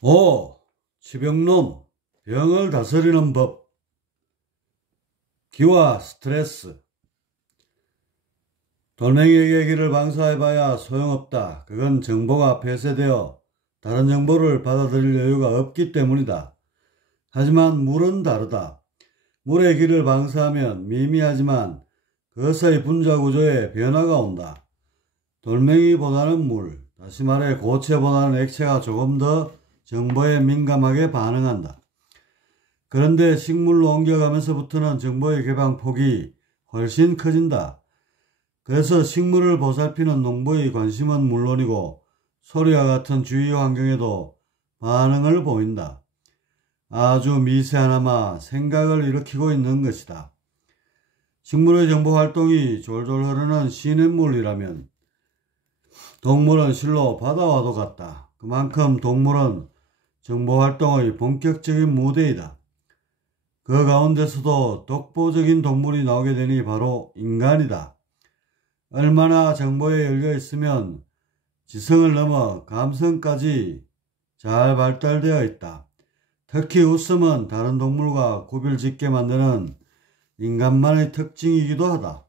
5. 치병놈, 병을 다스리는 법. 기와 스트레스. 돌멩이에게 길을 방사해봐야 소용없다. 그건 정보가 폐쇄되어 다른 정보를 받아들일 여유가 없기 때문이다. 하지만 물은 다르다. 물의 길을 방사하면 미미하지만 그것의 분자구조에 변화가 온다. 돌멩이보다는 물, 다시 말해 고체보다는 액체가 조금 더 정보에 민감하게 반응한다. 그런데 식물로 옮겨가면서부터는 정보의 개방폭이 훨씬 커진다. 그래서 식물을 보살피는 농부의 관심은 물론이고 소리와 같은 주위 환경에도 반응을 보인다. 아주 미세하나마 생각을 일으키고 있는 것이다. 식물의 정보 활동이 졸졸 흐르는 시냇물이라면 동물은 실로 바다와도 같다. 그만큼 동물은 정보활동의 본격적인 무대이다. 그 가운데서도 독보적인 동물이 나오게 되니 바로 인간이다. 얼마나 정보에 열려 있으면 지성을 넘어 감성까지 잘 발달되어 있다. 특히 웃음은 다른 동물과 구별짓게 만드는 인간만의 특징이기도 하다.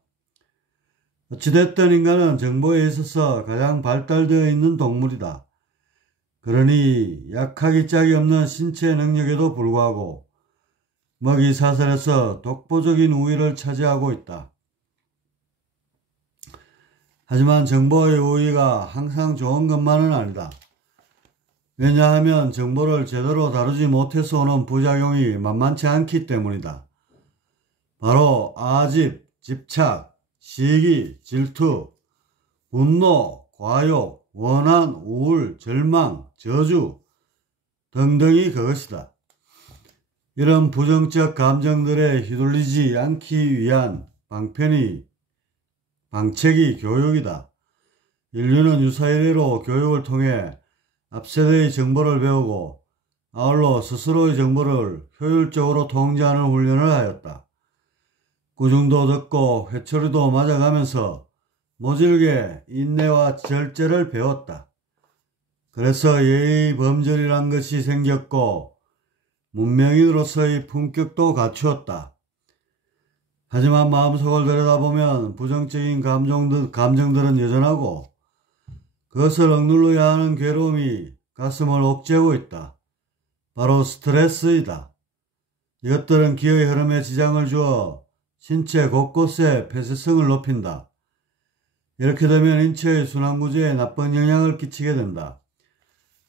어찌됐든 인간은 정보에 있어서 가장 발달되어 있는 동물이다. 그러니 약하기 짝이 없는 신체 능력에도 불구하고 먹이 사슬에서 독보적인 우위를 차지하고 있다. 하지만 정보의 우위가 항상 좋은 것만은 아니다. 왜냐하면 정보를 제대로 다루지 못해서 오는 부작용이 만만치 않기 때문이다. 바로 아집, 집착, 시기, 질투, 분노, 과욕, 원한, 우울, 절망, 저주 등등이 그것이다. 이런 부정적 감정들에 휘둘리지 않기 위한 방책이 교육이다. 인류는 유사이래로 교육을 통해 앞세대의 정보를 배우고 아울러 스스로의 정보를 효율적으로 통제하는 훈련을 하였다. 꾸중도 듣고 회초리도 맞아가면서 모질게 인내와 절제를 배웠다. 그래서 예의 범절이란 것이 생겼고 문명인으로서의 품격도 갖추었다. 하지만 마음속을 들여다보면 부정적인 감정들은 여전하고 그것을 억눌러야 하는 괴로움이 가슴을 옥죄고 있다. 바로 스트레스이다. 이것들은 기의 흐름에 지장을 주어 신체 곳곳에 폐쇄성을 높인다. 이렇게 되면 인체의 순환구조에 나쁜 영향을 끼치게 된다.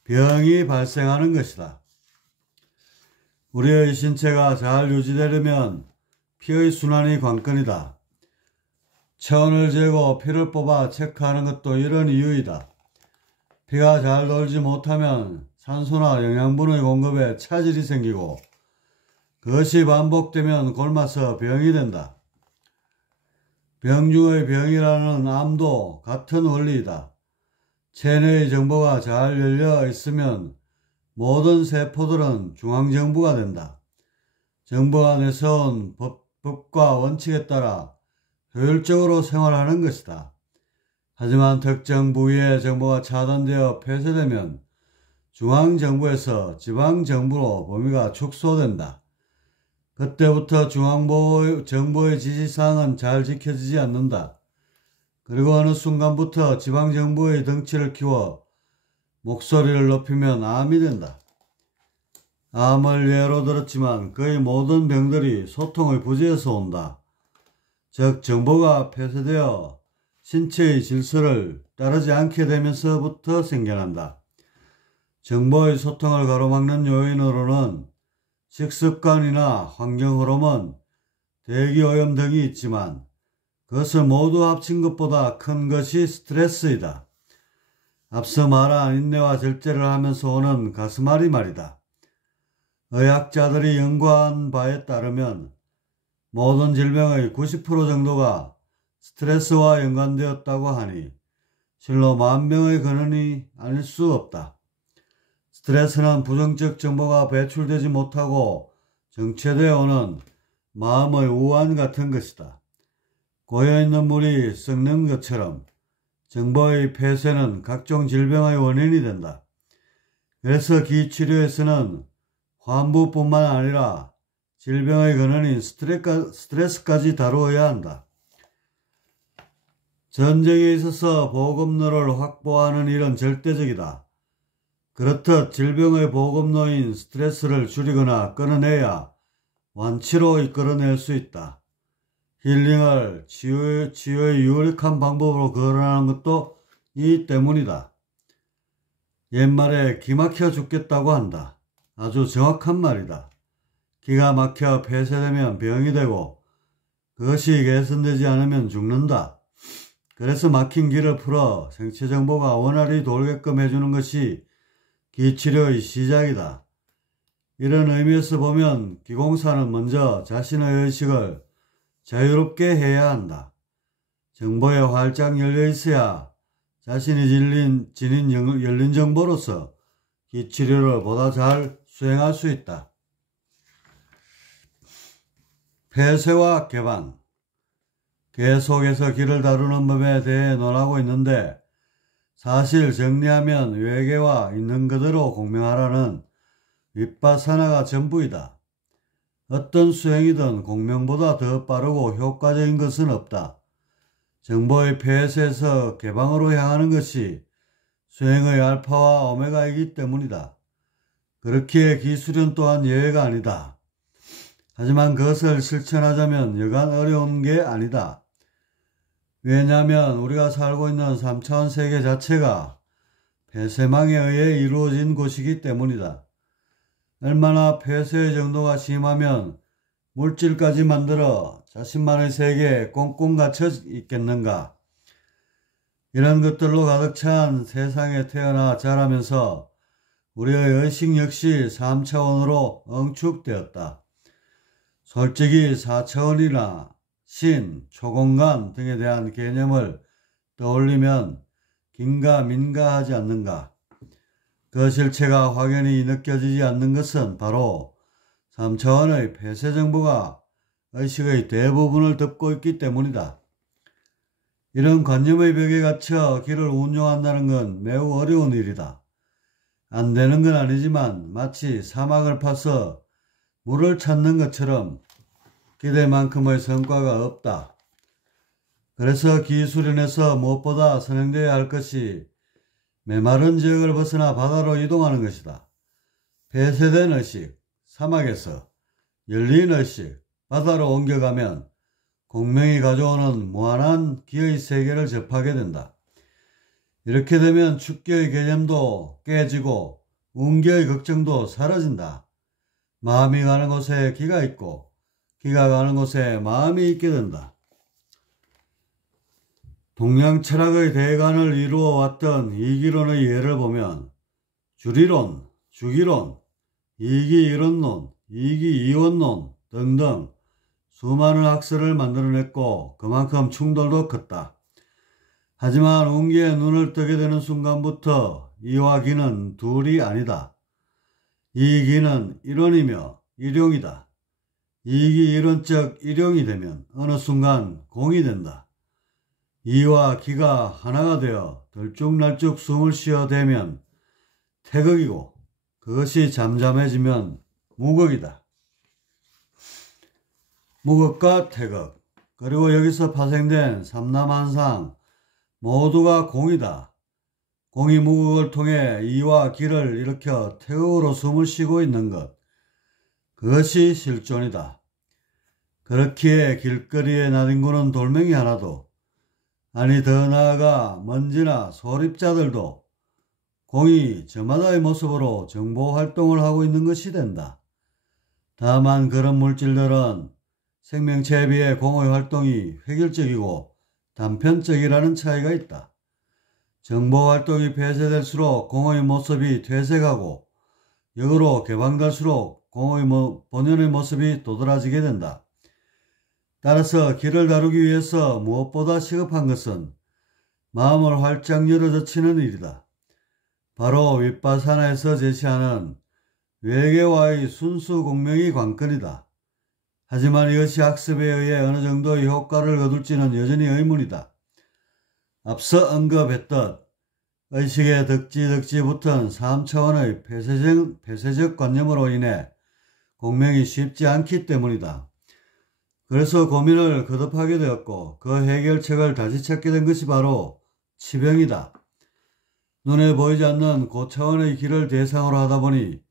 병이 발생하는 것이다. 우리의 신체가 잘 유지되려면 피의 순환이 관건이다. 체온을 재고 피를 뽑아 체크하는 것도 이런 이유이다. 피가 잘 돌지 못하면 산소나 영양분의 공급에 차질이 생기고 그것이 반복되면 곪아서 병이 된다. 병 중의 병이라는 암도 같은 원리이다. 체내의 정보가 잘 열려 있으면 모든 세포들은 중앙정부가 된다. 정부가 내세운 법과 원칙에 따라 효율적으로 생활하는 것이다. 하지만 특정 부위의 정보가 차단되어 폐쇄되면 중앙정부에서 지방정부로 범위가 축소된다. 그때부터 중앙정부의 지시사항은 잘 지켜지지 않는다. 그리고 어느 순간부터 지방정부의 덩치를 키워 목소리를 높이면 암이 된다. 암을 예로 들었지만 거의 모든 병들이 소통의 부재에서 온다. 즉 정보가 폐쇄되어 신체의 질서를 따르지 않게 되면서부터 생겨난다. 정보의 소통을 가로막는 요인으로는 식습관이나 환경호르몬, 대기오염 등이 있지만 그것을 모두 합친 것보다 큰 것이 스트레스이다. 앞서 말한 인내와 절제를 하면서 오는 가슴앓이 말이다. 의학자들이 연구한 바에 따르면 모든 질병의 90% 정도가 스트레스와 연관되었다고 하니 실로 만병의 근원이 아닐 수 없다. 스트레스는 부정적 정보가 배출되지 못하고 정체되어 오는 마음의 우환 같은 것이다. 고여있는 물이 썩는 것처럼 정보의 폐쇄는 각종 질병의 원인이 된다. 그래서 기치료에서는 환부뿐만 아니라 질병의 근원인 스트레스까지 다루어야 한다. 전쟁에 있어서 보급로를 확보하는 일은 절대적이다. 그렇듯 질병의 보급로인 스트레스를 줄이거나 끊어내야 완치로 이끌어낼 수 있다. 힐링을 치유의 유력한 방법으로 거론하는 것도 이 때문이다. 옛말에 기 막혀 죽겠다고 한다. 아주 정확한 말이다. 기가 막혀 폐쇄되면 병이 되고 그것이 개선되지 않으면 죽는다. 그래서 막힌 기를 풀어 생체 정보가 원활히 돌게끔 해주는 것이 기치료의 시작이다. 이런 의미에서 보면 기공사는 먼저 자신의 의식을 자유롭게 해야 한다. 정보에 활짝 열려 있어야 자신이 지닌 열린 정보로서 기치료를 보다 잘 수행할 수 있다. 폐쇄와 개방. 계속해서 기를 다루는 법에 대해 논하고 있는데 사실 정리하면 외계와 있는 그대로 공명하라는 윗바사나가 전부이다. 어떤 수행이든 공명보다 더 빠르고 효과적인 것은 없다. 정보의 폐쇄에서 개방으로 향하는 것이 수행의 알파와 오메가이기 때문이다. 그렇기에 기수련 또한 예외가 아니다. 하지만 그것을 실천하자면 여간 어려운 게 아니다. 왜냐하면 우리가 살고 있는 3차원 세계 자체가 폐쇄망에 의해 이루어진 곳이기 때문이다. 얼마나 폐쇄의 정도가 심하면 물질까지 만들어 자신만의 세계에 꽁꽁 갇혀 있겠는가. 이런 것들로 가득 찬 세상에 태어나 자라면서 우리의 의식 역시 3차원으로 응축되었다. 솔직히 4차원이나 신, 초공간 등에 대한 개념을 떠올리면 긴가민가하지 않는가. 그 실체가 확연히 느껴지지 않는 것은 바로 3차원의 폐쇄 정보가 의식의 대부분을 덮고 있기 때문이다. 이런 관념의 벽에 갇혀 길을 운용한다는 건 매우 어려운 일이다. 안 되는 건 아니지만 마치 사막을 파서 물을 찾는 것처럼 기대만큼의 성과가 없다. 그래서 기수련에서 무엇보다 선행되어야 할 것이 메마른 지역을 벗어나 바다로 이동하는 것이다. 폐쇄된 의식, 사막에서 열린 의식, 바다로 옮겨가면 공명이 가져오는 무한한 기의 세계를 접하게 된다. 이렇게 되면 축기의 개념도 깨지고 운기의 걱정도 사라진다. 마음이 가는 곳에 기가 있고 기가 가는 곳에 마음이 있게 된다. 동양 철학의 대간을 이루어 왔던 이기론의 예를 보면 주리론, 주기론, 이기이론론, 이기이원론 등등 수많은 학설을 만들어냈고 그만큼 충돌도 컸다. 하지만 운기에 눈을 뜨게 되는 순간부터 이와 기는 둘이 아니다. 이 기는 일원이며 일용이다. 이기 일원적 일용이 되면 어느 순간 공이 된다. 이와 기가 하나가 되어 들쭉날쭉 숨을 쉬어대면 태극이고 그것이 잠잠해지면 무극이다. 무극과 태극, 그리고 여기서 파생된 삼남한상 모두가 공이다. 공이 무극을 통해 이와 기를 일으켜 태극으로 숨을 쉬고 있는 것, 그것이 실존이다. 그렇기에 길거리에 나뒹구는 돌멩이 하나도, 아니 더 나아가 먼지나 소립자들도 공이 저마다의 모습으로 정보활동을 하고 있는 것이 된다. 다만 그런 물질들은 생명체에 비해 공의 활동이 획일적이고 단편적이라는 차이가 있다. 정보활동이 폐쇄될수록 공의 모습이 퇴색하고 역으로 개방될수록 공의 본연의 모습이 도드라지게 된다. 따라서 기를 다루기 위해서 무엇보다 시급한 것은 마음을 활짝 열어젖히는 일이다. 바로 윗바사나에서 제시하는 외계와의 순수 공명이 관건이다. 하지만 이것이 학습에 의해 어느 정도의 효과를 거둘지는 여전히 의문이다. 앞서 언급했듯 의식에 덕지덕지 붙은 3차원의 폐쇄적 관념으로 인해 공명이 쉽지 않기 때문이다. 그래서 고민을 거듭하게 되었고 그 해결책을 다시 찾게 된 것이 바로 치병이다. 눈에 보이지 않는 고차원의 길을 대상으로 하다 보니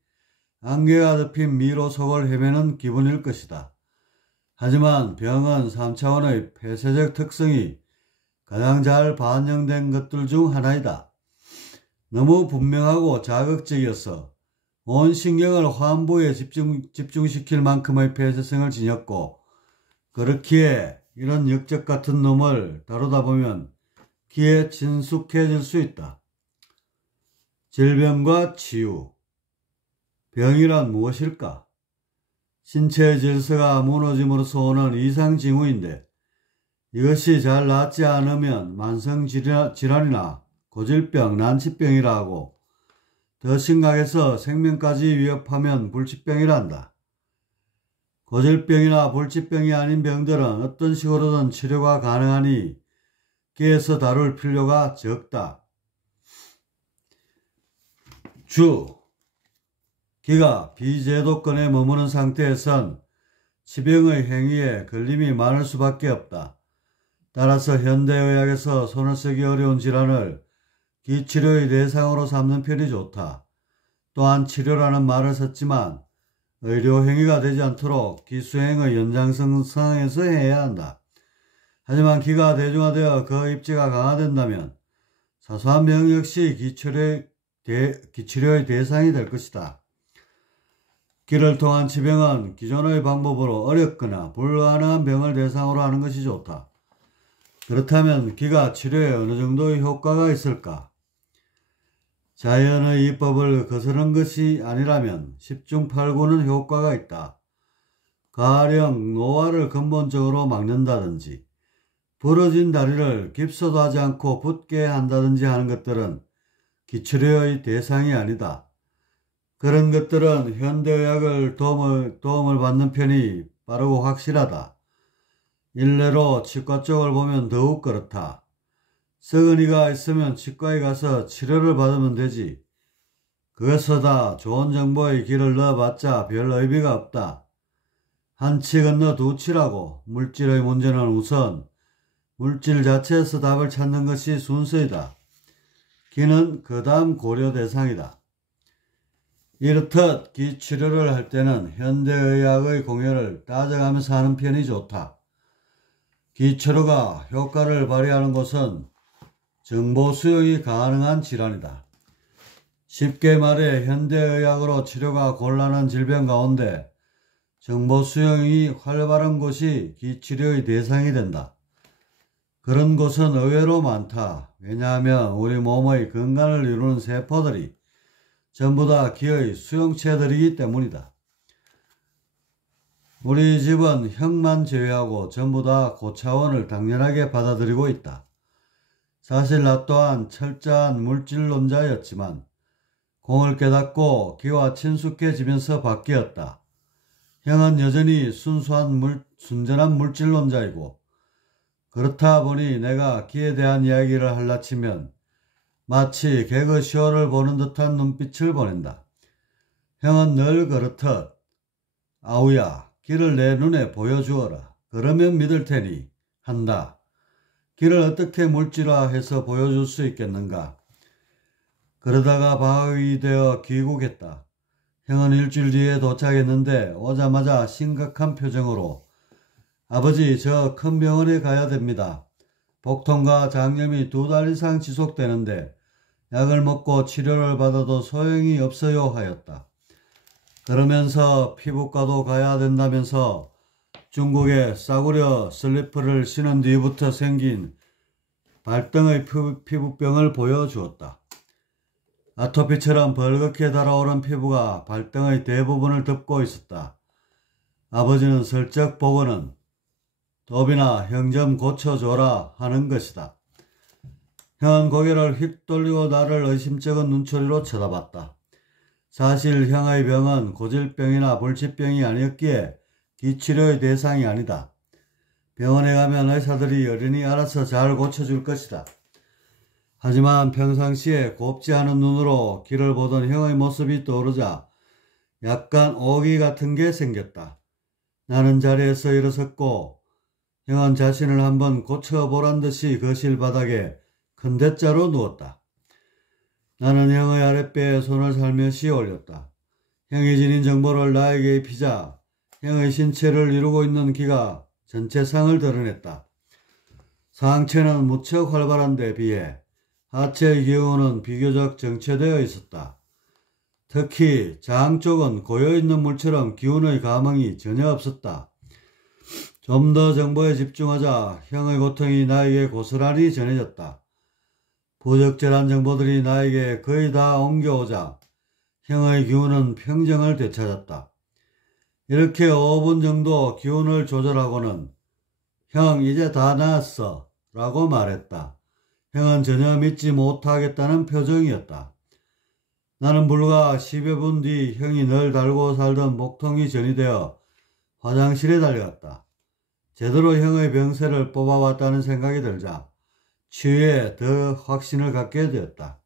안개가 덮인 미로 속을 헤매는 기분일 것이다. 하지만 병은 3차원의 폐쇄적 특성이 가장 잘 반영된 것들 중 하나이다. 너무 분명하고 자극적이어서 온 신경을 화음부에 집중시킬 만큼의 폐쇄성을 지녔고, 그렇기에 이런 역적 같은 놈을 다루다 보면 귀에 친숙해질 수 있다. 질병과 치유. 병이란 무엇일까? 신체의 질서가 무너짐으로써 오는 이상징후인데 이것이 잘 낫지 않으면 만성질환이나 고질병, 난치병이라 하고 더 심각해서 생명까지 위협하면 불치병이란다. 고질병이나 불치병이 아닌 병들은 어떤 식으로든 치료가 가능하니 귀에서 다룰 필요가 적다. 귀가 비제도권에 머무는 상태에선 치병의 행위에 걸림이 많을 수밖에 없다. 따라서 현대의학에서 손을 쓰기 어려운 질환을 귀치료의 대상으로 삼는 편이 좋다. 또한 치료라는 말을 썼지만 의료행위가 되지 않도록 귀수행의 연장선상에서 해야 한다. 하지만 귀가 대중화되어 그 입지가 강화된다면 사소한 병 역시 귀치료의 대상이 될 것이다. 귀를 통한 치병은 기존의 방법으로 어렵거나 불가능한 병을 대상으로 하는 것이 좋다. 그렇다면 귀가 치료에 어느 정도의 효과가 있을까? 자연의 이법을 거스른 것이 아니라면 10중 8구는 효과가 있다. 가령 노화를 근본적으로 막는다든지 부러진 다리를 깁스도 하지 않고 붙게 한다든지 하는 것들은 귀치료의 대상이 아니다. 그런 것들은 현대의학을 도움을 받는 편이 빠르고 확실하다. 일례로 치과 쪽을 보면 더욱 그렇다. 썩은이가 있으면 치과에 가서 치료를 받으면 되지. 그것보다 좋은 정보의 길을 넣어봤자 별 의미가 없다. 한 치 건너 두 치라고. 물질의 문제는 우선 물질 자체에서 답을 찾는 것이 순서이다. 귀는 그 다음 고려 대상이다. 이렇듯 귀 치료를 할 때는 현대의학의 공효를 따져가면서 하는 편이 좋다. 귀 치료가 효과를 발휘하는 곳은 정보 수용이 가능한 질환이다. 쉽게 말해 현대의학으로 치료가 곤란한 질병 가운데 정보 수용이 활발한 곳이 귀 치료의 대상이 된다. 그런 곳은 의외로 많다. 왜냐하면 우리 몸의 건강을 이루는 세포들이 전부 다 귀의 수용체들이기 때문이다. 우리 집은 형만 제외하고 전부 다 고차원을 당연하게 받아들이고 있다. 사실 나 또한 철저한 물질론자였지만 공을 깨닫고 귀와 친숙해지면서 바뀌었다. 형은 여전히 순전한 물질론자이고 그렇다 보니 내가 귀에 대한 이야기를 할라치면 마치 개그쇼를 보는 듯한 눈빛을 보낸다. 형은 늘 그렇듯 아우야 귀를 내 눈에 보여주어라. 그러면 믿을 테니 한다. 귀를 어떻게 물질화해서 보여줄 수 있겠는가. 그러다가 방학이 되어 귀국했다. 형은 일주일 뒤에 도착했는데 오자마자 심각한 표정으로 아버지 저 큰 병원에 가야 됩니다. 복통과 장염이 2달 이상 지속되는데 약을 먹고 치료를 받아도 소용이 없어요 하였다. 그러면서 피부과도 가야 된다면서 중국에 싸구려 슬리퍼를 신은 뒤부터 생긴 발등의 피부병을 보여주었다. 아토피처럼 벌겋게 달아오른 피부가 발등의 대부분을 덮고 있었다. 아버지는 슬쩍 보고는 도비나 형 좀 고쳐줘라 하는 것이다. 형은 고개를 휙 돌리고 나를 의심쩍은 눈초리로 쳐다봤다. 사실 형의 병은 고질병이나 불치병이 아니었기에 귀치료의 대상이 아니다. 병원에 가면 의사들이 어린이 알아서 잘 고쳐줄 것이다. 하지만 평상시에 곱지 않은 눈으로 길을 보던 형의 모습이 떠오르자 약간 오기 같은 게 생겼다. 나는 자리에서 일어섰고 형은 자신을 한번 고쳐보란 듯이 거실 바닥에 큰 대자로 누웠다. 나는 형의 아랫배에 손을 살며시 올렸다. 형이 지닌 정보를 나에게 입히자 형의 신체를 이루고 있는 기가 전체 상을 드러냈다. 상체는 무척 활발한 데 비해 하체의 기운은 비교적 정체되어 있었다. 특히 장 쪽은 고여있는 물처럼 기운의 감흥이 전혀 없었다. 좀 더 정보에 집중하자 형의 고통이 나에게 고스란히 전해졌다. 부적절한 정보들이 나에게 거의 다 옮겨오자 형의 기운은 평정을 되찾았다. 이렇게 5분 정도 기운을 조절하고는 형 이제 다 나았어 라고 말했다. 형은 전혀 믿지 못하겠다는 표정이었다. 나는 불과 10여 분 뒤 형이 늘 달고 살던 목통이 전이되어 화장실에 달려갔다. 제대로 형의 병세를 뽑아왔다는 생각이 들자 치유에 더 확신을 갖게 되었다.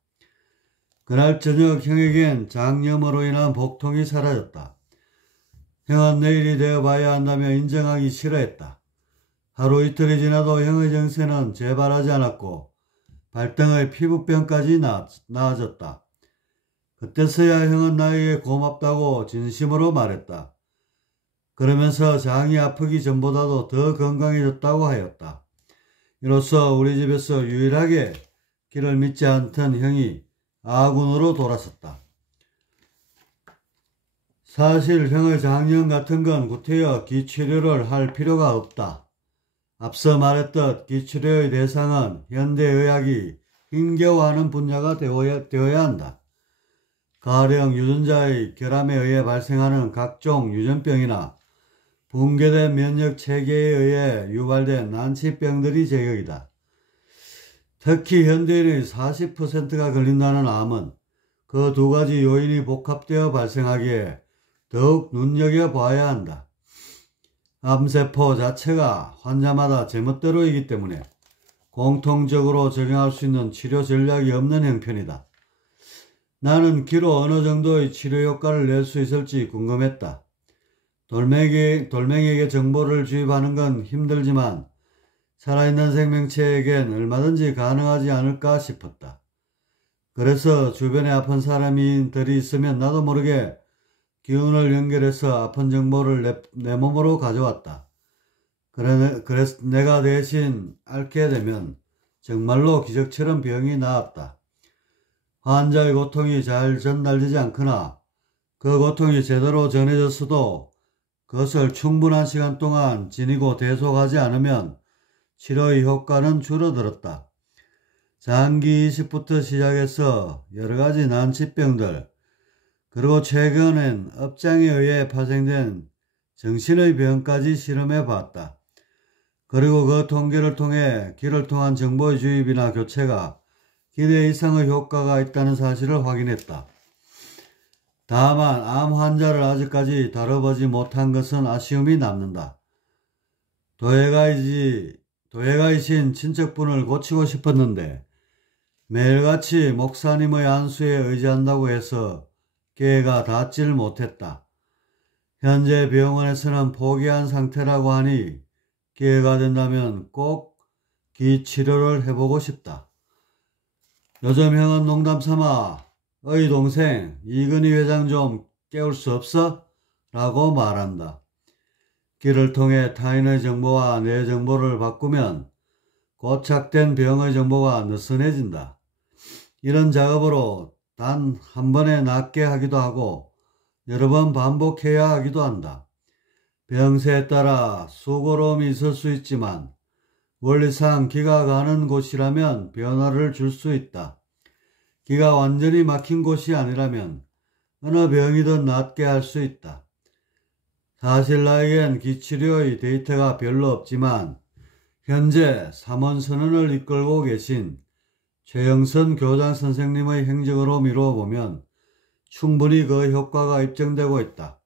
그날 저녁 형에겐 장염으로 인한 복통이 사라졌다. 형은 내일이 되어봐야 한다며 인정하기 싫어했다. 하루 이틀이 지나도 형의 정세는 재발하지 않았고 발등의 피부병까지 나아졌다. 그때서야 형은 나에게 고맙다고 진심으로 말했다. 그러면서 장이 아프기 전보다도 더 건강해졌다고 하였다. 이로써 우리 집에서 유일하게 길을 믿지 않던 형이 아군으로 돌아섰다. 사실 형의 장염 같은 건 구태여 기치료를 할 필요가 없다. 앞서 말했듯 기치료의 대상은 현대의학이 힘겨워하는 분야가 되어야 한다. 가령 유전자의 결함에 의해 발생하는 각종 유전병이나 붕괴된 면역 체계에 의해 유발된 난치병들이 제격이다. 특히 현대인의 40%가 걸린다는 암은 그 두 가지 요인이 복합되어 발생하기에 더욱 눈여겨봐야 한다. 암세포 자체가 환자마다 제멋대로이기 때문에 공통적으로 적용할 수 있는 치료 전략이 없는 형편이다. 나는 기로 어느 정도의 치료 효과를 낼 수 있을지 궁금했다. 돌멩이에게 정보를 주입하는 건 힘들지만 살아있는 생명체에겐 얼마든지 가능하지 않을까 싶었다. 그래서 주변에 아픈 사람들이 있으면 나도 모르게 기운을 연결해서 아픈 정보를 내 몸으로 가져왔다. 그래서 내가 대신 앓게 되면 정말로 기적처럼 병이 나았다. 환자의 고통이 잘 전달되지 않거나 그 고통이 제대로 전해졌어도 그것을 충분한 시간 동안 지니고 대속하지 않으면 치료의 효과는 줄어들었다. 장기 이식부터 시작해서 여러가지 난치병들, 그리고 최근엔 업장에 의해 발생된 정신의 병까지 실험해 봤다. 그리고 그 통계를 통해 기를 통한 정보의 주입이나 교체가 기대 이상의 효과가 있다는 사실을 확인했다. 다만 암 환자를 아직까지 다뤄보지 못한 것은 아쉬움이 남는다. 도예가이신 친척분을 고치고 싶었는데 매일같이 목사님의 안수에 의지한다고 해서 기회가 닿질 못했다. 현재 병원에서는 포기한 상태라고 하니 기회가 된다면 꼭 기 치료를 해보고 싶다. 요즘 형은 농담삼아 어이 동생 이근희 회장 좀 깨울 수 없어? 라고 말한다. 기를 통해 타인의 정보와 내 정보를 바꾸면 고착된 병의 정보가 느슨해진다. 이런 작업으로 단 한 번에 낫게 하기도 하고 여러 번 반복해야 하기도 한다. 병세에 따라 수고로움이 있을 수 있지만 원리상 기가 가는 곳이라면 변화를 줄 수 있다. 기가 완전히 막힌 곳이 아니라면 어느 병이든 낫게 할 수 있다. 사실 나에겐 기치료의 데이터가 별로 없지만 현재 삼원선언을 이끌고 계신 최영선 교장 선생님의 행적으로 미루어보면 충분히 그 효과가 입증되고 있다.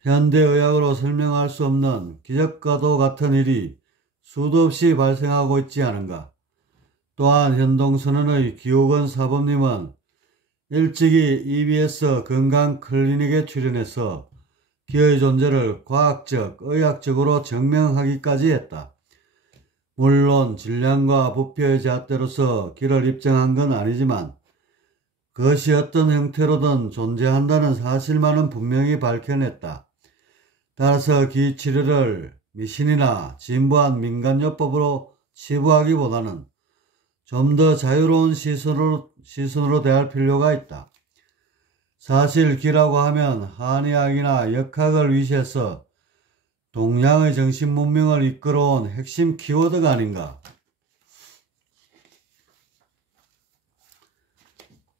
현대의학으로 설명할 수 없는 기적과도 같은 일이 수도 없이 발생하고 있지 않은가. 또한 현동선언의 기호건 사범님은 일찍이 EBS 건강클리닉에 출연해서 기의 존재를 과학적, 의학적으로 증명하기까지 했다. 물론 질량과 부피의 잣대로서 기를 입증한 건 아니지만 그것이 어떤 형태로든 존재한다는 사실만은 분명히 밝혀냈다. 따라서 기 치료를 미신이나 진부한 민간요법으로 치부하기보다는 좀 더 자유로운 시선으로 대할 필요가 있다. 사실 기라고 하면 한의학이나 역학을 위시해서 동양의 정신문명을 이끌어온 핵심 키워드가 아닌가.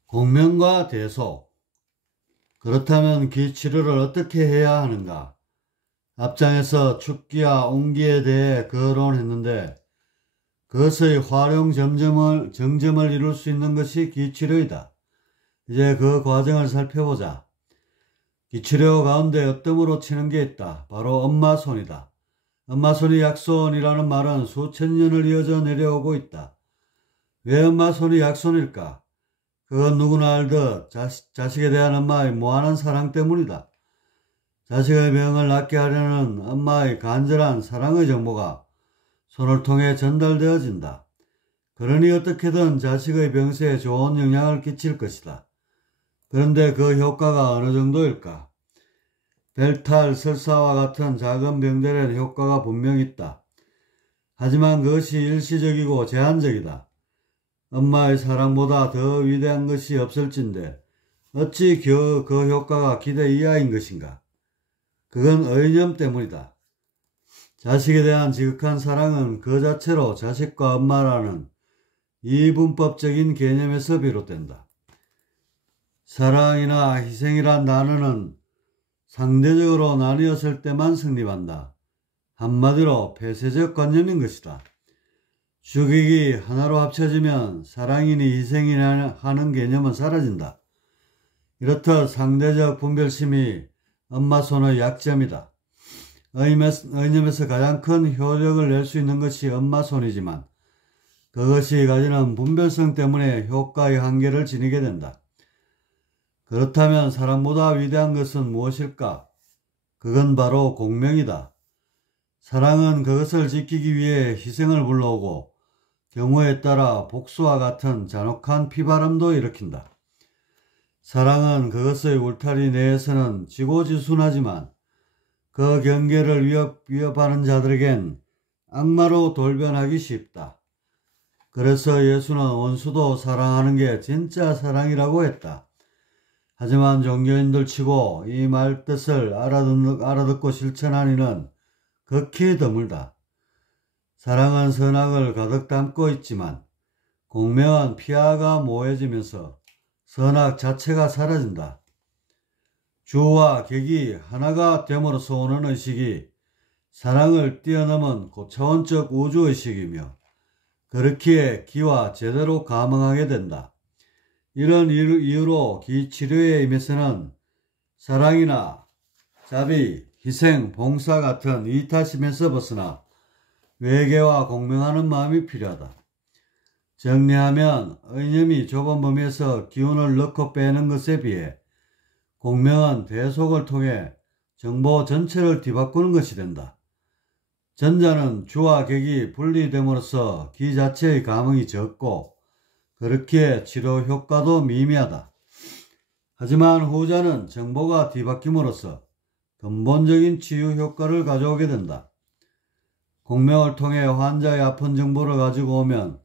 공명과 대속. 그렇다면 기 치료를 어떻게 해야 하는가? 앞장에서 축기와 옹기에 대해 거론했는데 그것의 활용 정점을 이룰 수 있는 것이 기치료이다. 이제 그 과정을 살펴보자. 기치료 가운데 으뜸으로 치는 게 있다. 바로 엄마손이다. 엄마손이 약손이라는 말은 수천 년을 이어져 내려오고 있다. 왜 엄마손이 약손일까? 그건 누구나 알듯 자식에 대한 엄마의 무한한 사랑 때문이다. 자식의 병을 낫게 하려는 엄마의 간절한 사랑의 정보가 손을 통해 전달되어진다. 그러니 어떻게든 자식의 병세에 좋은 영향을 끼칠 것이다. 그런데 그 효과가 어느 정도일까? 벨탈, 설사와 같은 작은 병들에는 효과가 분명히 있다. 하지만 그것이 일시적이고 제한적이다. 엄마의 사랑보다 더 위대한 것이 없을진데 어찌 겨우 그 효과가 기대 이하인 것인가? 그건 의념 때문이다. 자식에 대한 지극한 사랑은 그 자체로 자식과 엄마라는 이분법적인 개념에서 비롯된다. 사랑이나 희생이란 단어는 상대적으로 나뉘었을 때만 성립한다. 한마디로 폐쇄적 관념인 것이다. 죽이기 하나로 합쳐지면 사랑이니 희생이니 하는 개념은 사라진다. 이렇듯 상대적 분별심이 엄마손의 약점이다. 의념에서 가장 큰 효력을 낼 수 있는 것이 엄마손이지만 그것이 가지는 분별성 때문에 효과의 한계를 지니게 된다. 그렇다면 사랑보다 위대한 것은 무엇일까? 그건 바로 공명이다. 사랑은 그것을 지키기 위해 희생을 불러오고 경우에 따라 복수와 같은 잔혹한 피바람도 일으킨다. 사랑은 그것의 울타리 내에서는 지고지순하지만 그 경계를 위협하는 자들에겐 악마로 돌변하기 쉽다. 그래서 예수는 원수도 사랑하는 게 진짜 사랑이라고 했다. 하지만 종교인들 치고 이 말 뜻을 알아듣고 실천하는 이는 극히 드물다. 사랑은 선악을 가득 담고 있지만 공명한 피아가 모해지면서 선악 자체가 사라진다. 주와 객이 하나가 됨으로써 오는 의식이 사랑을 뛰어넘은 고차원적 우주의식이며 그렇기에 기와 제대로 감응하게 된다. 이런 이유로 기치료에 임해서는 사랑이나 자비, 희생, 봉사 같은 이타심에서 벗어나 외계와 공명하는 마음이 필요하다. 정리하면 의념이 좁은 범위에서 기운을 넣고 빼는 것에 비해 공명한 대속을 통해 정보 전체를 뒤바꾸는 것이 된다. 전자는 주와 객이 분리됨으로써 기 자체의 감흥이 적고 그렇기에 치료 효과도 미미하다. 하지만 후자는 정보가 뒤바뀜으로써 근본적인 치유 효과를 가져오게 된다. 공명을 통해 환자의 아픈 정보를 가지고 오면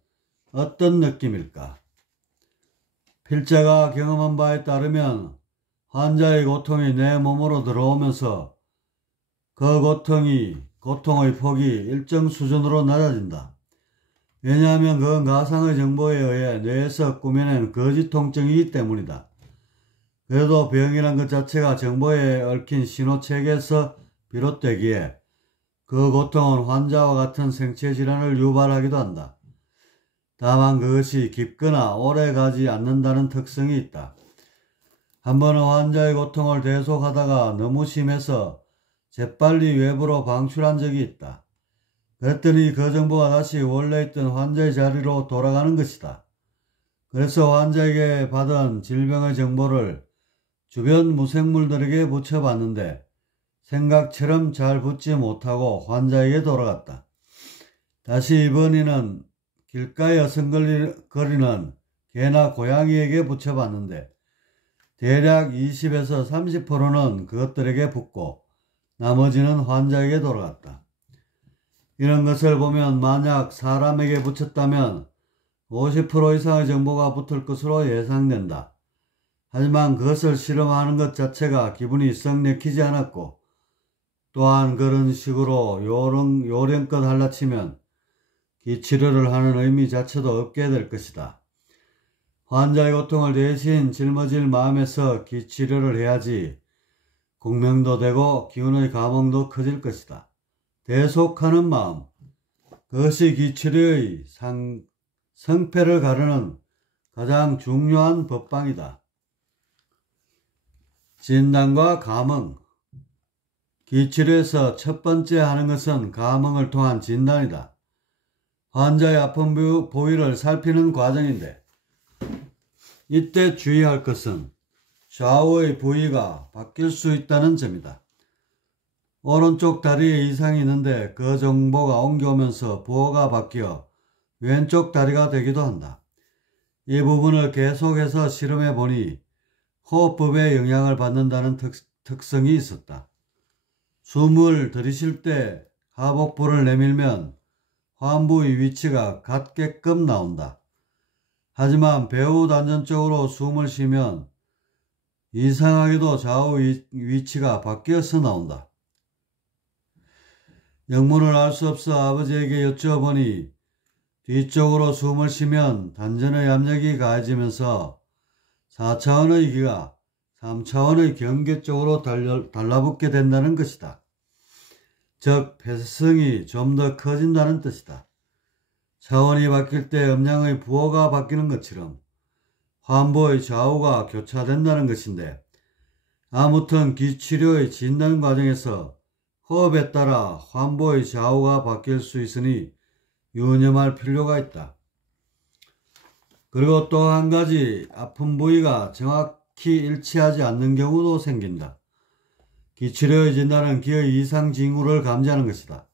어떤 느낌일까? 필자가 경험한 바에 따르면 환자의 고통이 내 몸으로 들어오면서 그 고통의 폭이 일정 수준으로 낮아진다. 왜냐하면 그건 가상의 정보에 의해 뇌에서 꾸며낸 거짓 통증이기 때문이다. 그래도 병이란 것 자체가 정보에 얽힌 신호체계에서 비롯되기에 그 고통은 환자와 같은 생체 질환을 유발하기도 한다. 다만 그것이 깊거나 오래 가지 않는다는 특성이 있다. 한 번은 환자의 고통을 대속하다가 너무 심해서 재빨리 외부로 방출한 적이 있다. 그랬더니 그 정보가 다시 원래 있던 환자의 자리로 돌아가는 것이다. 그래서 환자에게 받은 질병의 정보를 주변 무생물들에게 붙여봤는데 생각처럼 잘 붙지 못하고 환자에게 돌아갔다. 다시 이번에는 길가에 어성거리는 개나 고양이에게 붙여봤는데 대략 20에서 30%는 그것들에게 붙고 나머지는 환자에게 돌아갔다. 이런 것을 보면 만약 사람에게 붙였다면 50% 이상의 정보가 붙을 것으로 예상된다. 하지만 그것을 실험하는 것 자체가 기분이 썩 내키지 않았고 또한 그런 식으로 요령껏 할라치면 기치료를 하는 의미 자체도 없게 될 것이다. 환자의 고통을 대신 짊어질 마음에서 기치료를 해야지 공명도 되고 기운의 감흥도 커질 것이다. 대속하는 마음, 그것이 기치료의 성패를 가르는 가장 중요한 법방이다. 진단과 감흥, 기치료에서 첫 번째 하는 것은 감흥을 통한 진단이다. 환자의 아픈 부위를 살피는 과정인데 이때 주의할 것은 좌우의 부위가 바뀔 수 있다는 점이다. 오른쪽 다리에 이상이 있는데 그 정보가 옮겨오면서 부호가 바뀌어 왼쪽 다리가 되기도 한다. 이 부분을 계속해서 실험해 보니 호흡법에 영향을 받는다는 특성이 있었다. 숨을 들이쉴 때 하복부를 내밀면 환부의 위치가 같게끔 나온다. 하지만 배후 단전적으로 숨을 쉬면 이상하게도 좌우 위치가 바뀌어서 나온다. 영문을 알 수 없어 아버지에게 여쭈어보니 뒤쪽으로 숨을 쉬면 단전의 압력이 가해지면서 4차원의 기가 3차원의 경계 쪽으로 달라붙게 된다는 것이다. 즉 폐쇄성이 좀 더 커진다는 뜻이다. 차원이 바뀔 때 음량의 부호가 바뀌는 것처럼 환부의 좌우가 교차된다는 것인데 아무튼 기치료의 진단 과정에서 호흡에 따라 환부의 좌우가 바뀔 수 있으니 유념할 필요가 있다. 그리고 또 한 가지 아픈 부위가 정확히 일치하지 않는 경우도 생긴다. 기치료의 진단은 기의 이상 징후를 감지하는 것이다.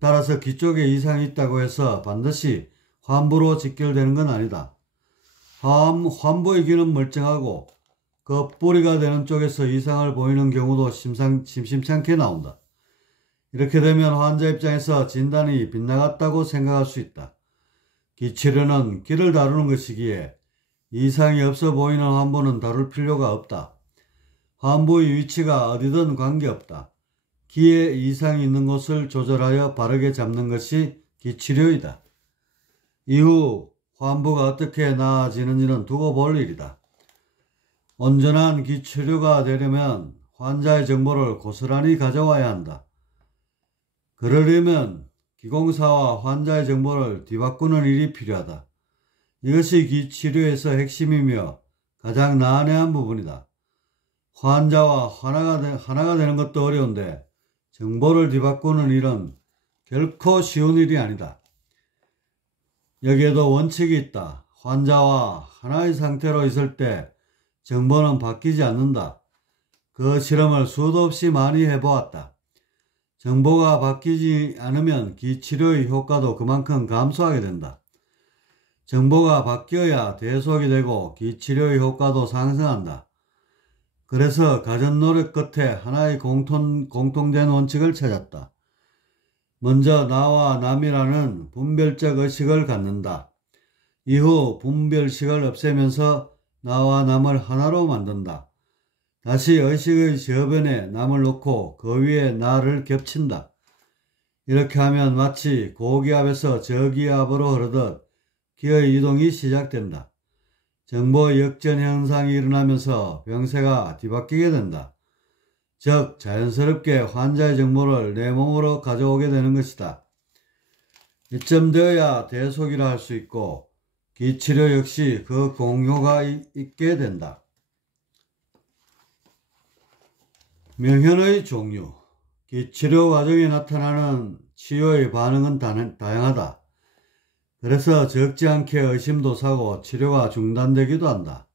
따라서 귀 쪽에 이상이 있다고 해서 반드시 환부로 직결되는 건 아니다. 환부의 귀는 멀쩡하고 그 뿌리가 되는 쪽에서 이상을 보이는 경우도 심심찮게 나온다. 이렇게 되면 환자 입장에서 진단이 빗나갔다고 생각할 수 있다. 기치료는 귀를 다루는 것이기에 이상이 없어 보이는 환부는 다룰 필요가 없다. 환부의 위치가 어디든 관계없다. 귀에 이상이 있는 곳을 조절하여 바르게 잡는 것이 기치료이다. 이후 환부가 어떻게 나아지는지는 두고 볼 일이다. 온전한 기치료가 되려면 환자의 정보를 고스란히 가져와야 한다. 그러려면 기공사와 환자의 정보를 뒤바꾸는 일이 필요하다. 이것이 기치료에서 핵심이며 가장 난해한 부분이다. 환자와 하나가 되는 것도 어려운데 정보를 뒤바꾸는 일은 결코 쉬운 일이 아니다. 여기에도 원칙이 있다. 환자와 하나의 상태로 있을 때 정보는 바뀌지 않는다. 그 실험을 수도 없이 많이 해보았다. 정보가 바뀌지 않으면 기치료의 효과도 그만큼 감소하게 된다. 정보가 바뀌어야 대속이 되고 기치료의 효과도 상승한다. 그래서 갖은 노력 끝에 하나의 공통된 원칙을 찾았다. 먼저 나와 남이라는 분별적 의식을 갖는다. 이후 분별식을 없애면서 나와 남을 하나로 만든다. 다시 의식의 저변에 남을 놓고 그 위에 나를 겹친다. 이렇게 하면 마치 고기압에서 저기압으로 흐르듯 기의 이동이 시작된다. 정보 역전 현상이 일어나면서 병세가 뒤바뀌게 된다. 즉 자연스럽게 환자의 정보를 내 몸으로 가져오게 되는 것이다. 이쯤 되어야 대속이라 할 수 있고 기치료 역시 그 공효가 있게 된다. 명현의 종류. 기치료 과정에 나타나는 치료의 반응은 다양하다. 그래서 적지 않게 의심도 사고 치료가 중단되기도 한다.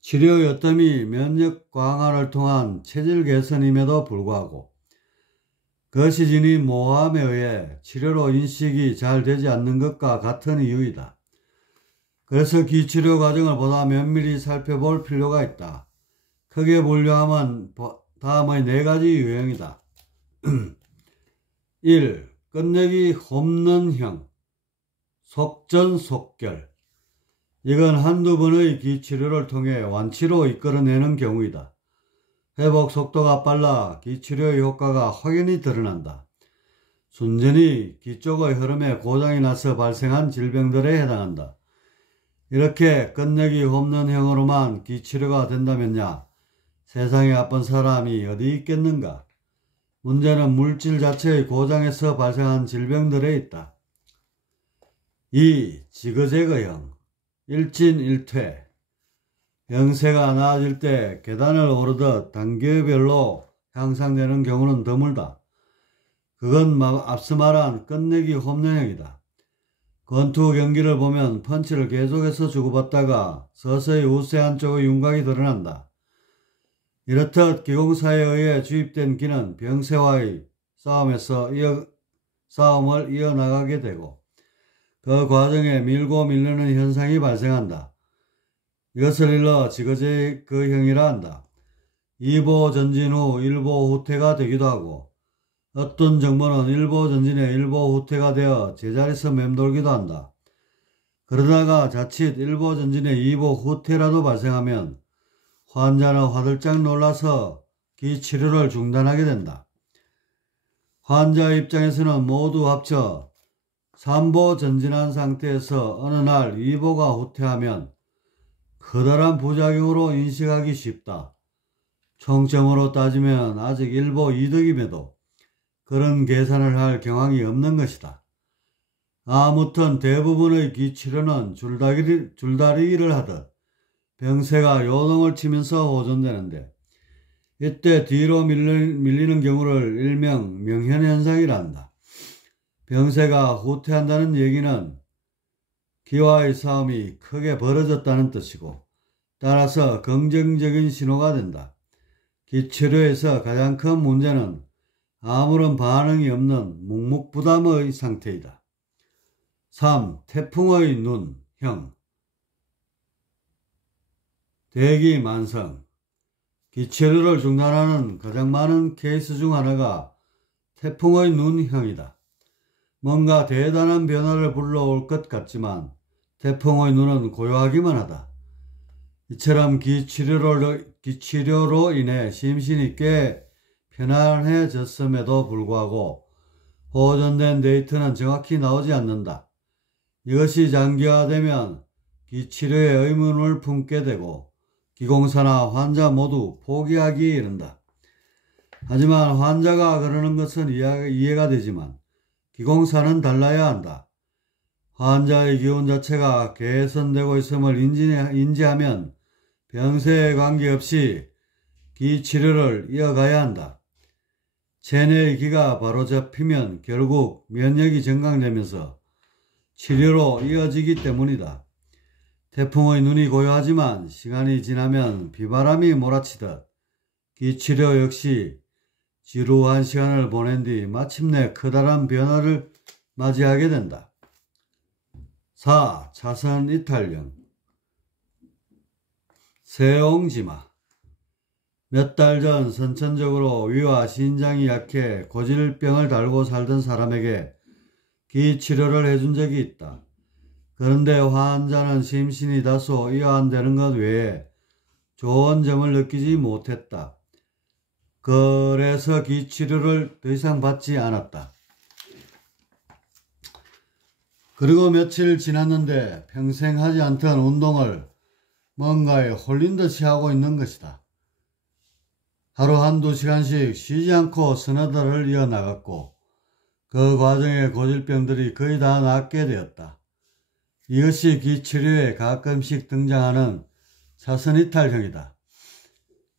치료의 어뜸이 면역 강화를 통한 체질 개선임에도 불구하고 그것이 지닌 모호함에 의해 치료로 인식이 잘 되지 않는 것과 같은 이유이다. 그래서 기치료 과정을 보다 면밀히 살펴볼 필요가 있다. 크게 분류하면 다음의 4가지 유형이다. 1. 끝내기 홈런형 속전속결. 이건 한두 번의 기치료를 통해 완치로 이끌어내는 경우이다. 회복 속도가 빨라 기치료의 효과가 확연히 드러난다. 순전히 기 쪽의 흐름에 고장이 나서 발생한 질병들에 해당한다. 이렇게 끝내기 홈런형으로만 기치료가 된다면야 세상에 아픈 사람이 어디 있겠는가? 문제는 물질 자체의 고장에서 발생한 질병들에 있다. 2. 지그재그형 일진일퇴. 병세가 나아질 때 계단을 오르듯 단계별로 향상되는 경우는 드물다. 그건 앞서 말한 끝내기 홈런형이다. 권투 경기를 보면 펀치를 계속해서 주고받다가 서서히 우세 한쪽의 윤곽이 드러난다. 이렇듯 기공사에 의해 주입된 기는 병세와의 싸움을 이어나가게 되고 그 과정에 밀고 밀리는 현상이 발생한다. 이것을 일러 지그재그형이라 한다. 2보 전진 후 1보 후퇴가 되기도 하고 어떤 정보는 1보 전진에 1보 후퇴가 되어 제자리에서 맴돌기도 한다. 그러다가 자칫 1보 전진에 2보 후퇴라도 발생하면 환자는 화들짝 놀라서 기치료를 중단하게 된다. 환자 입장에서는 모두 합쳐 3보 전진한 상태에서 어느 날 2보가 후퇴하면 커다란 부작용으로 인식하기 쉽다. 총점으로 따지면 아직 1보 이득임에도 그런 계산을 할 경황이 없는 것이다. 아무튼 대부분의 기치료는 줄다리기를 하듯 병세가 요동을 치면서 호전되는데 이때 뒤로 밀리는 경우를 일명 명현현상이라 한다. 병세가 후퇴한다는 얘기는 기와의 싸움이 크게 벌어졌다는 뜻이고 따라서 긍정적인 신호가 된다. 기치료에서 가장 큰 문제는 아무런 반응이 없는 묵묵부담의 상태이다. 3. 태풍의 눈형 대기만성. 기치료를 중단하는 가장 많은 케이스 중 하나가 태풍의 눈형이다. 뭔가 대단한 변화를 불러올 것 같지만 태풍의 눈은 고요하기만 하다. 이처럼 기치료로 인해 심신이 꽤 편안해졌음에도 불구하고 호전된 데이터는 정확히 나오지 않는다. 이것이 장기화되면 기치료에 의문을 품게 되고 기공사나 환자 모두 포기하기에 이른다. 하지만 환자가 그러는 것은 이해가 되지만 기공사는 달라야 한다. 환자의 기운 자체가 개선되고 있음을 인지하면 병세에 관계없이 기치료를 이어가야 한다. 체내의 기가 바로 잡히면 결국 면역이 정강되면서 치료로 이어지기 때문이다. 태풍의 눈이 고요하지만 시간이 지나면 비바람이 몰아치듯 기치료 역시 지루한 시간을 보낸 뒤 마침내 커다란 변화를 맞이하게 된다. 4. 차선 이탈형 세옹지마. 몇 달 전 선천적으로 위와 신장이 약해 고질병을 달고 살던 사람에게 기치료를 해준 적이 있다. 그런데 환자는 심신이 다소 이완되는 것 외에 좋은 점을 느끼지 못했다. 그래서 기치료를 더 이상 받지 않았다. 그리고 며칠 지났는데 평생 하지 않던 운동을 뭔가에 홀린 듯이 하고 있는 것이다. 하루 한두 시간씩 쉬지 않고 서너 달을 이어나갔고 그 과정에 고질병들이 거의 다 낫게 되었다. 이것이 기치료에 가끔씩 등장하는 차선이탈형이다.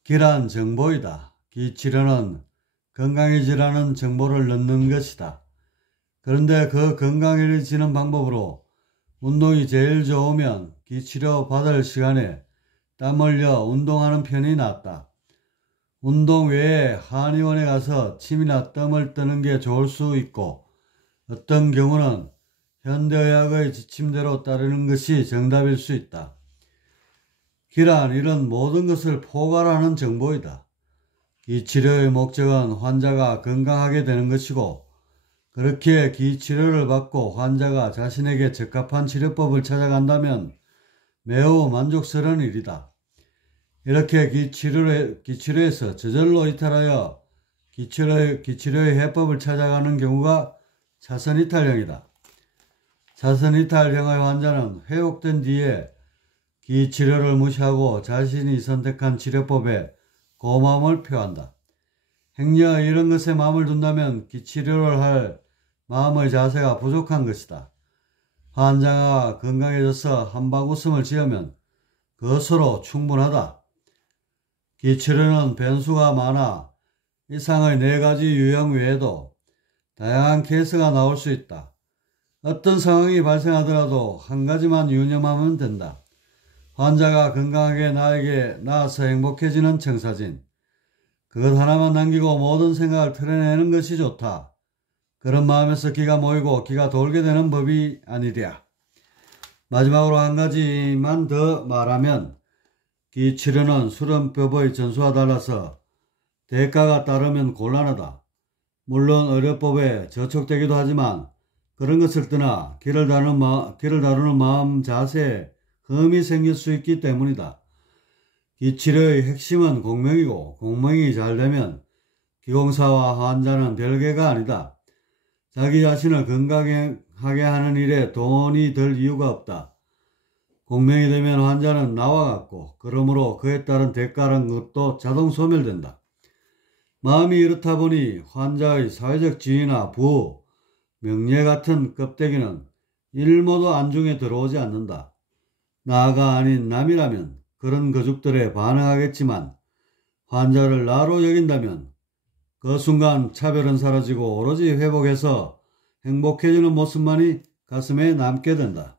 기란 정보이다. 기치료는 건강해지라는 정보를 넣는 것이다. 그런데 그 건강해지는 방법으로 운동이 제일 좋으면 기치료 받을 시간에 땀 흘려 운동하는 편이 낫다. 운동 외에 한의원에 가서 침이나 땀을 뜨는 게 좋을 수 있고 어떤 경우는 현대의학의 지침대로 따르는 것이 정답일 수 있다. 기란 이런 모든 것을 포괄하는 정보이다. 기치료의 목적은 환자가 건강하게 되는 것이고 그렇기에 기치료를 받고 환자가 자신에게 적합한 치료법을 찾아간다면 매우 만족스러운 일이다. 이렇게 기치료에서 저절로 이탈하여 기치료의 해법을 찾아가는 경우가 차선이탈형이다. 차선이탈형의 환자는 회복된 뒤에 기치료를 무시하고 자신이 선택한 치료법에 고마움을 표한다. 행여 이런 것에 마음을 둔다면 기치료를 할 마음의 자세가 부족한 것이다. 환자가 건강해져서 한바구음을 지으면 그것으로 충분하다. 기치료는 변수가 많아 이상의 4가지 유형 외에도 다양한 케이스가 나올 수 있다. 어떤 상황이 발생하더라도 한 가지만 유념하면 된다. 환자가 건강하게 나에게 나아서 행복해지는 청사진. 그것 하나만 남기고 모든 생각을 털어내는 것이 좋다. 그런 마음에서 기가 모이고 기가 돌게 되는 법이 아니랴. 마지막으로 한 가지만 더 말하면 기치료는 수련법의 전수와 달라서 대가가 따르면 곤란하다. 물론 의료법에 저촉되기도 하지만 그런 것을 떠나 길을 다루는 마음 자세에 흠이 생길 수 있기 때문이다. 기치료의 핵심은 공명이고 공명이 잘 되면 기공사와 환자는 별개가 아니다. 자기 자신을 건강하게 하는 일에 돈이 들 이유가 없다. 공명이 되면 환자는 나와 같고 그러므로 그에 따른 대가라는 것도 자동 소멸된다. 마음이 이렇다 보니 환자의 사회적 지위나 부호, 명예 같은 껍데기는 일모도 안중에 들어오지 않는다. 나가 아닌 남이라면 그런 거죽들에 반응하겠지만 환자를 나로 여긴다면 그 순간 차별은 사라지고 오로지 회복해서 행복해지는 모습만이 가슴에 남게 된다.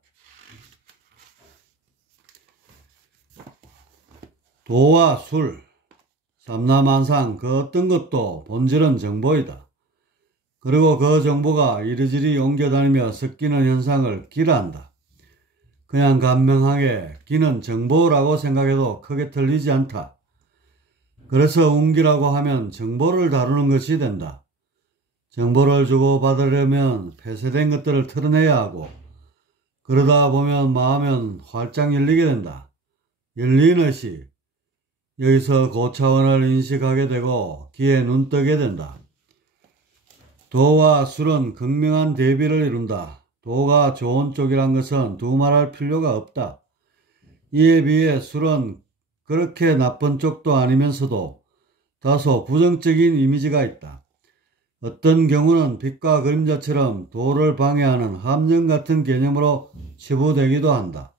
도와 술, 삼라만상 그 어떤 것도 본질은 정보이다. 그리고 그 정보가 이리저리 옮겨다니며 섞이는 현상을 기라한다. 그냥 간명하게 기는 정보라고 생각해도 크게 틀리지 않다. 그래서 운기라고 하면 정보를 다루는 것이 된다. 정보를 주고받으려면 폐쇄된 것들을 털어내야 하고 그러다 보면 마음은 활짝 열리게 된다. 열린 의식, 여기서 고차원을 인식하게 되고 기에 눈뜨게 된다. 도와 술은 극명한 대비를 이룬다. 도가 좋은 쪽이란 것은 두말할 필요가 없다. 이에 비해 술은 그렇게 나쁜 쪽도 아니면서도 다소 부정적인 이미지가 있다. 어떤 경우는 빛과 그림자처럼 도를 방해하는 함정 같은 개념으로 치부되기도 한다.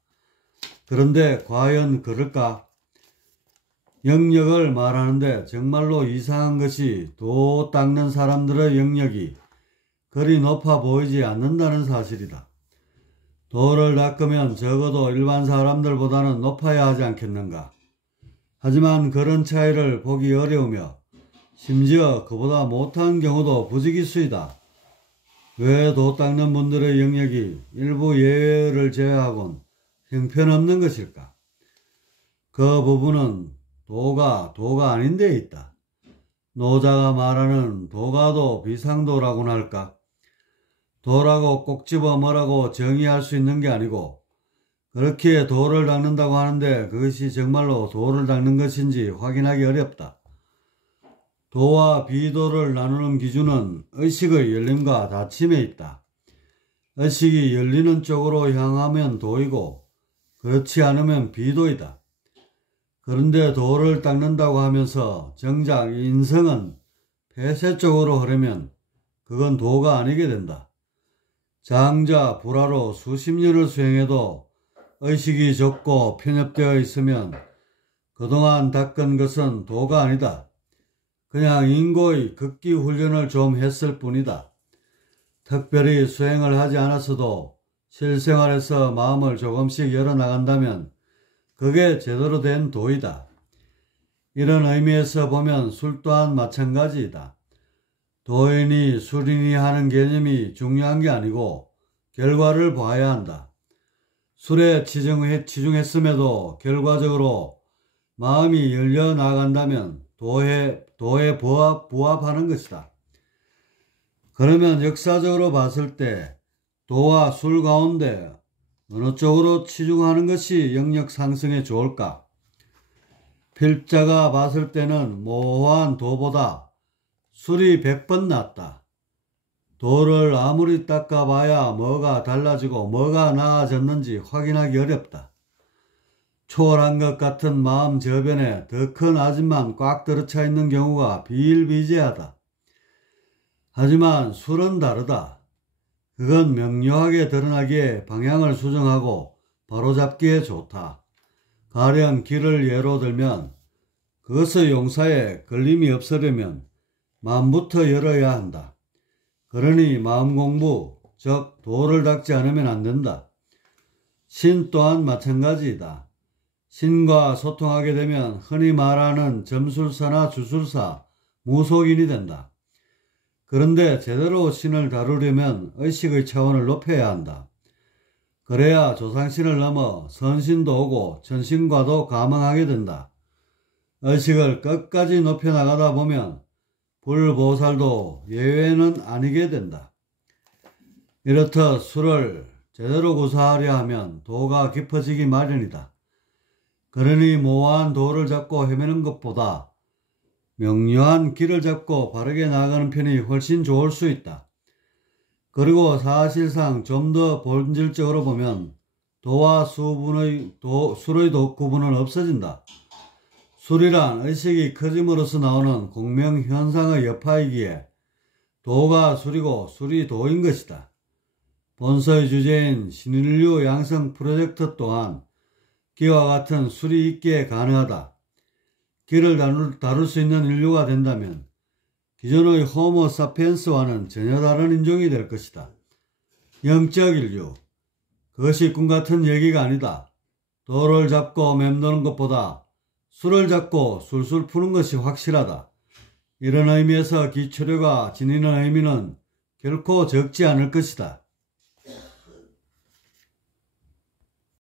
그런데 과연 그럴까? 영역을 말하는데 정말로 이상한 것이 도 닦는 사람들의 영역이 그리 높아 보이지 않는다는 사실이다. 도를 닦으면 적어도 일반 사람들보다는 높아야 하지 않겠는가? 하지만 그런 차이를 보기 어려우며 심지어 그보다 못한 경우도 부지기수이다. 왜 도 닦는 분들의 영역이 일부 예외를 제외하곤 형편없는 것일까? 그 부분은 도가 아닌 데 있다. 노자가 말하는 도가도 비상도라고나 할까? 도라고 꼭 집어 뭐라고 정의할 수 있는 게 아니고 그렇기에 도를 닦는다고 하는데 그것이 정말로 도를 닦는 것인지 확인하기 어렵다. 도와 비도를 나누는 기준은 의식의 열림과 닫힘에 있다. 의식이 열리는 쪽으로 향하면 도이고 그렇지 않으면 비도이다. 그런데 도를 닦는다고 하면서 정작 인성은 폐쇄 쪽으로 흐르면 그건 도가 아니게 된다. 장자 불화로 수십 년을 수행해도 의식이 좁고 편협되어 있으면 그동안 닦은 것은 도가 아니다. 그냥 인고의 극기 훈련을 좀 했을 뿐이다. 특별히 수행을 하지 않았어도 실생활에서 마음을 조금씩 열어나간다면 그게 제대로 된 도이다. 이런 의미에서 보면 술 또한 마찬가지이다. 도인이 술인이 하는 개념이 중요한 게 아니고 결과를 봐야 한다. 술에 치중했음에도 결과적으로 마음이 열려나간다면 도에 부합하는 것이다. 그러면 역사적으로 봤을 때 도와 술 가운데 어느 쪽으로 치중하는 것이 영역 상승에 좋을까? 필자가 봤을 때는 모호한 도보다 술이 100번 낫다. 도를 아무리 닦아봐야 뭐가 달라지고 뭐가 나아졌는지 확인하기 어렵다. 초월한 것 같은 마음 저변에 더 큰 아집만 꽉 들어차 있는 경우가 비일비재하다. 하지만 술은 다르다. 그건 명료하게 드러나기에 방향을 수정하고 바로잡기에 좋다. 가령 길을 예로 들면 그것의 용사에 걸림이 없으려면 마음부터 열어야 한다. 그러니 마음 공부, 즉 도를 닦지 않으면 안 된다. 신 또한 마찬가지이다. 신과 소통하게 되면 흔히 말하는 점술사나 주술사, 무속인이 된다. 그런데 제대로 신을 다루려면 의식의 차원을 높여야 한다. 그래야 조상신을 넘어 선신도 오고 천신과도 감응하게 된다. 의식을 끝까지 높여나가다 보면 불보살도 예외는 아니게 된다. 이렇듯 술을 제대로 구사하려 하면 도가 깊어지기 마련이다. 그러니 모호한 도를 잡고 헤매는 것보다 명료한 길을 잡고 바르게 나아가는 편이 훨씬 좋을 수 있다. 그리고 사실상 좀 더 본질적으로 보면 도와 술의 구분은 없어진다. 술이란 의식이 커짐으로써 나오는 공명현상의 여파이기에 도가 술이고 술이 도인 것이다. 본서의 주제인 신인류 양성 프로젝트 또한 기와 같은 술이 있기에 가능하다. 기를 다룰 수 있는 인류가 된다면 기존의 호모 사피엔스와는 전혀 다른 인종이 될 것이다. 영적 인류. 그것이 꿈같은 얘기가 아니다. 도를 잡고 맴도는 것보다 술을 잡고 술술 푸는 것이 확실하다. 이런 의미에서 기초료가 지니는 의미는 결코 적지 않을 것이다.